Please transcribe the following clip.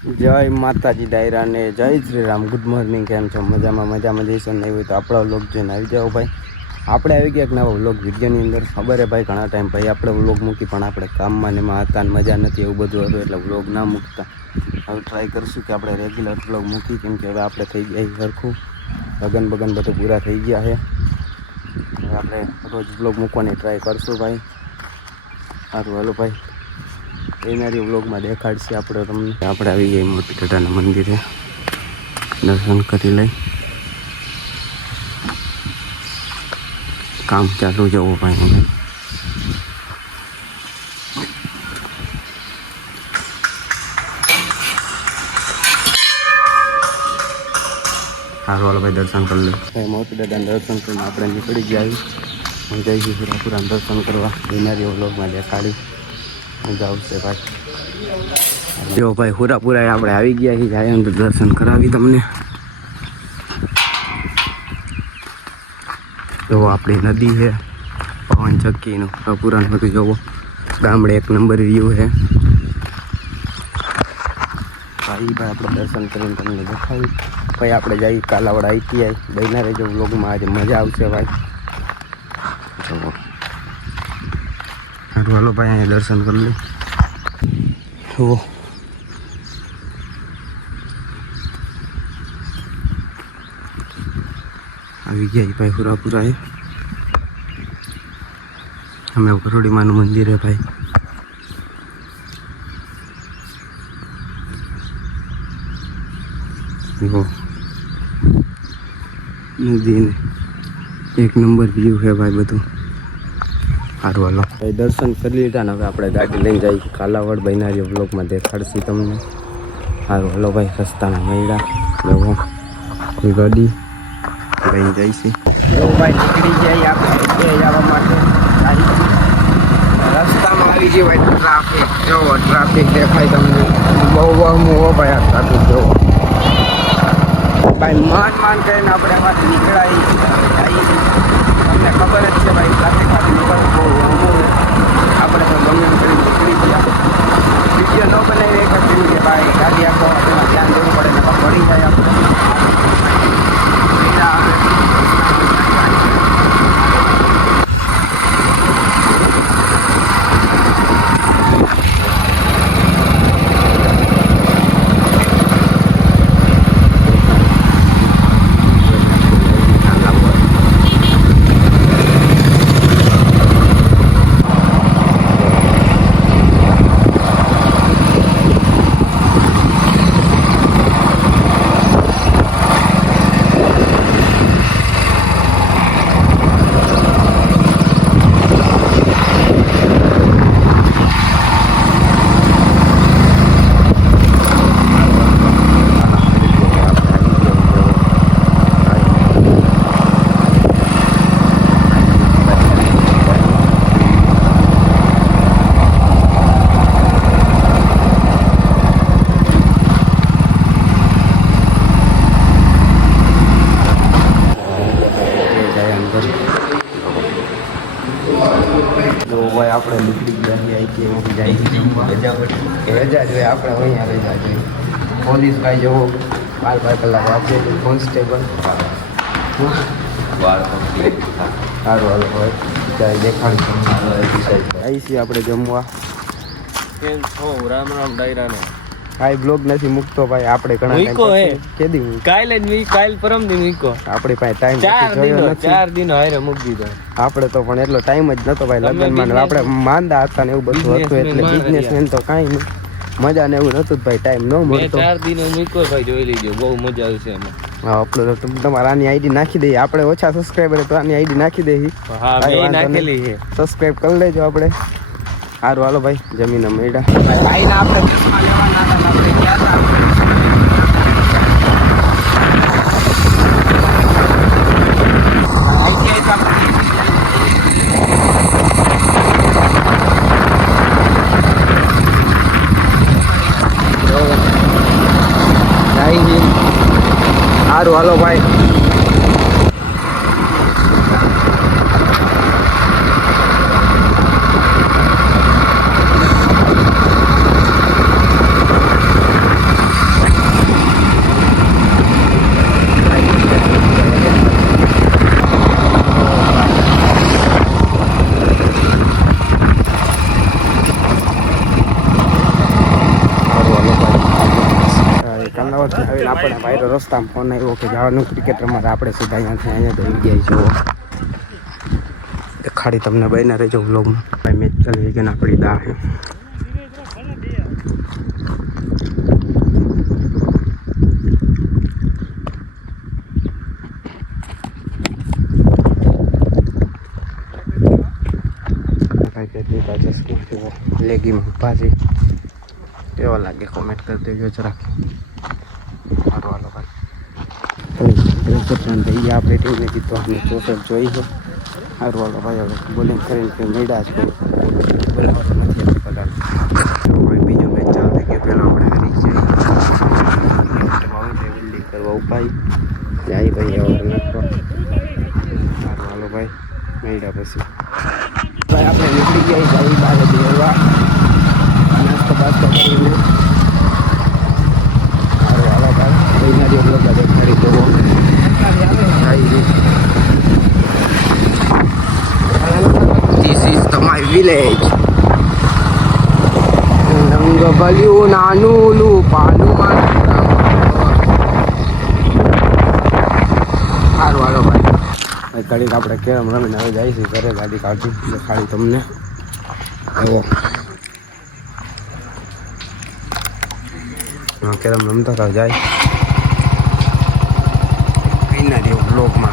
જય માતાજી ડાયરા ને જય શ્રી રામ. Good morning. કેમ છો? મજામાં જઈશું. નહીં હોય તો આપણા વ્લોગ જોઈને આવી જાઓ ભાઈ. આપણે આવી ગયા એક નવા વ્લોગ વિડીયોની અંદર. ખબર હે ભાઈ ઘણા ટાઈમ ભાઈ આપણે વ્લોગ મૂકી, પણ આપણે કામમાં ને એમાં હતા ને મજા નથી, એવું બધું હતું એટલે વ્લોગ ના મૂકતા. હવે ટ્રાય કરશું કે આપણે રેગ્યુલર વ્લોગ મૂકી, કેમ કે હવે આપણે થઈ ગયા સરખું, લગન બધું પૂરા થઈ ગયા છે. હવે આપણે રોજ વ્લોગ મૂકવાની ટ્રાય કરશું ભાઈ. સારું હાલો ભાઈ, એનારી વ્લોગમાં દેખાડશે આપણે તમને. આપણે આવી ગયા મોટી દાદાના મંદિરે, દર્શન કરી લઈ. કામ ચાલુ જવું ભાઈ. સારું હાલો ભાઈ, દર્શન કરી લઈ. મોટી દાદાના દર્શન કરીને આપણે નીકળી ગયા. હું જઈશું સુરાપુરા દર્શન કરવા. એનારી વ્લોગમાં દેખાડી મજા આવશે ભાઈ. જો ભાઈ હુરાપુરા આપણે આવી ગયા છીએ, જાય અંદર દર્શન કરાવી તમને. જો આપણી નદી છે, પવન ચક્કીનું હુરાપુરાનું બધું જોવો. ગામડે એક નંબર વ્યૂ છે ભાઈ. આપણે દર્શન કરીને તમને દેખાવી. ભાઈ આપણે જઈએ કાલાવડ ITI. બહેના રહેજો વ્લોગમાં, આજે મજા આવશે ભાઈ. જુઓ સારું હાલો ભાઈ, અહીંયા દર્શન કરી લઈ. જુઓ આવી ગયા ભાઈ હુરાપુરા એ. અમે કરોડી માનું મંદિર હે ભાઈ. જુઓ નદીને એક નંબર વ્યૂ છે ભાઈ બધું. સારું હાલો ભાઈ, દર્શન કરી લીધા ને હવે આપણે ગાડી લઈને જઈએ કાલાવડ. બહેનારી વ્લોગમાં દેખાડશી તમને. સારું હાલો ભાઈ, રસ્તાના મૈડા જવો ગાડી લઈને જઈશી. જો ભાઈ નીકળી જાય આપણે જવા માટે. રસ્તામાં આવી જાય ભાઈ ટ્રાફિક. જોવો ટ્રાફિક દેખાય તમને. બહુ બહુ હો ભાઈ આ ટ્રાફિક જોવો ભાઈ. માન કરીને આપણે એમાંથી નીકળાઈ તમને ખબર જ છે ભાઈ, ટ્રાફિકમાંથી નીકળવું બહુ અઘરું. આપણે તો ગમે કરીને નીકળી ગયા. વિડીયો ન બનાવી એક જ કે ભાઈ ગાડી આખો એમાં ધ્યાન દેવું પડે ને પડી જાય આપણે. આપણે નીકળી ગયા છીએ રજા જોઈએ. આપણે અહીંયા રજા જોઈએ. પોલીસ ભાઈ જવો 12 કલાક વાંચે. કોન્સ્ટેબલ સારું હાલો હોય ત્યારે દેખાડીશું. આવી છીએ આપણે જમવા. કેમ છો? રામ રામ ડાયરાને. ભાઈ બ્લોગ નથી મૂકતો ભાઈ. આપણે ઘણા કેદી કાલે પરમ દી મૂકો. આપણે પાસે ટાઈમ 4 દિનો હારે મૂકી દીધો. આપણે તો પણ એટલો ટાઈમ જ નતો ભાઈ. લગ્નમાં આપણે માંદા હતા ને એવું બધું હતું, એટલે બિઝનેસમેન તો કાંઈ નહીં, મજા ને એવું નતું ભાઈ. ટાઈમ ન મળતો. 4 દિનો મૂકો ભાઈ, જોઈ લેજો, બહુ મજા આવશે એમાં. હા અપલોડ તમારે આની આઈડી નાખી દઈએ. આપણે ઓછા સબસ્ક્રાઈબર તો આની આઈડી નાખી દઈએ. હા મેં નાખેલી છે, સબસ્ક્રાઈબ કરી લેજો આપણે. સારું હાલો ભાઈ, જમીને મળ્યા. ભાઈને આપણે ચશ્મા લેવાના હતા, આપણે ગયા હતા. સારું હાલો ભાઈ. અમદાવાદથી આવીને આપણે ભાઈનો રસ્તામાં ફોન આવ્યો કે જવાનું ક્રિકેટ રમવા. આપણે સીધા અહીંયાથી અહીંયા જઈ ગયા છીએ. દેખાડી તમને બહીને રહેજો વ્લોગમાં. ભાઈ મેચ ચાલી ગઈ ને આપણી દાહ લેગીમાં ઊભા છે. કેવો લાગે કોમેન્ટ કરી દેજો જરાક. સારું હાલો ભાઈ પણ થઈ ગયા આપણી ટીમને જીતવાની ચોસઠ જોઈ છે. સારું હાલો ભાઈ હવે બોલિંગ કરીને કંઈ મેળા જ કોઈ બીજો મેચ ચાલુ થઈ ગયો. પહેલાં આપણે હારી જાય બિલ્ડિંગ કરવા ઉપાય જાય ભાઈ હવે નાખો. સારું હાલો ભાઈ મેળા પછી ભાઈ આપણે નીકળી ગયા જાય બાર દેવા નાસ્તો બાસ્તો કરીને. સારું હાલો ભાઈ એના જે લોકો દેખાડી દેવો This is my village. રંગ ભલ્યું નાનું પાનું સારું હાલો ભાઈ ઘડીક આપણે કેરમ રમીને હવે જાય છે ઘરે. ગાડી કાઢી દેખાડી તમને. એવો કેરમ રમતા હતા જાય એના જેવું બ્લોગમાં